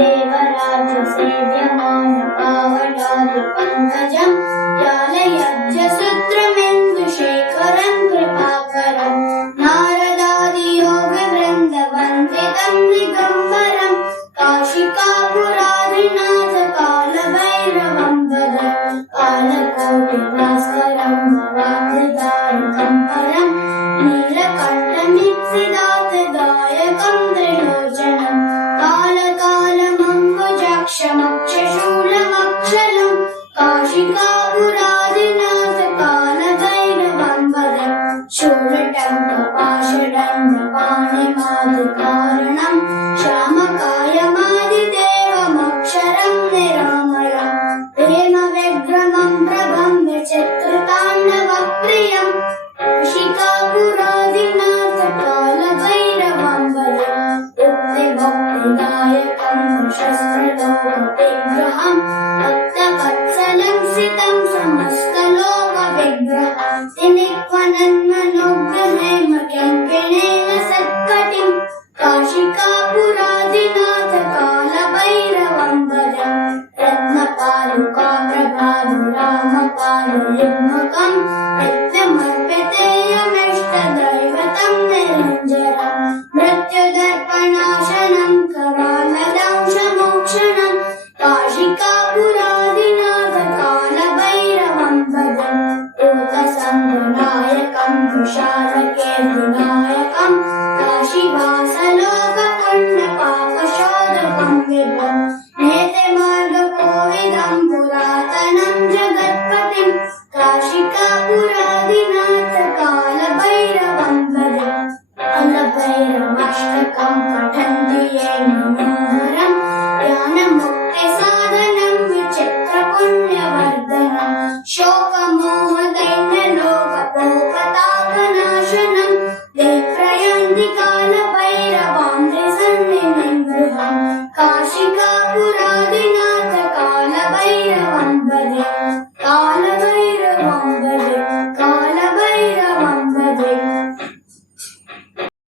देवराज सेव्यमान पावनाद पंकजं ज्ञानयज्ञसूत्रमेन्दुशेखरं कृपाकरं नारदादि योग वृंद वंदितं दिगंबरं काशिकापुराधिनाथ कालभैरवं भजे कालकोटिभास्करं भवाब्धितारकं परं नीलकण्ठमित्सिदातदायकं त्रिलोचनं कालकालमम्बुजाक्षमक्षशूलमक्षलं काशिकापुराधिनाथ कालभैरवं भजे शूलटङ्कपाशदण्डपाणिमादिकारणं श्यामकायमादिदेवमक्षरं निरामयं प्रेमव्यग्रमं प्रभं विचित्रताण्डवप्रियं काशिकापुराधिनाथ कालभैरवं भजे मुक्तिभक्तिदायकं शस्त्रलोकविग्रहं भक्तवत्सलं सितं समस्तलोकविग्रहं त्रिनिक्वनन्मनोग्रहेम किङ्किणेन सत्कटिं काशिकापुराधिनाथ कालभैरवं भजे रत्नपादुकाप्रभावरामपादयुग्मकं नित्यमर्पितेयमिष्टदैवतं निरञ्जनं मृत्युदर्पणाशनं करालदंशमोक्षणं काशिकापुराधिनाथ कालभैरवं भजे भूतसङ्गनायकं कुशालकेतुनायकं काशीवासलोकपुण्यपापशोधकं विभुं नेतिमार्गकोविदं पुरातनं जगत्पतिं काशिकापुराधिनाथ कालभैरवं भजे कालभैरवाष्टकं पठन्ति ये मनोहरं ज्ञानमुक्तिसाधनं विचित्रपुण्यवर्धनं शोकमोहदैन्यलोकपोपतापनाशनं ते प्रयान्ति कालभैरवां त्रिसन्निधिं गृहं काशिकापुराधिनाथ कालभैरवं भजे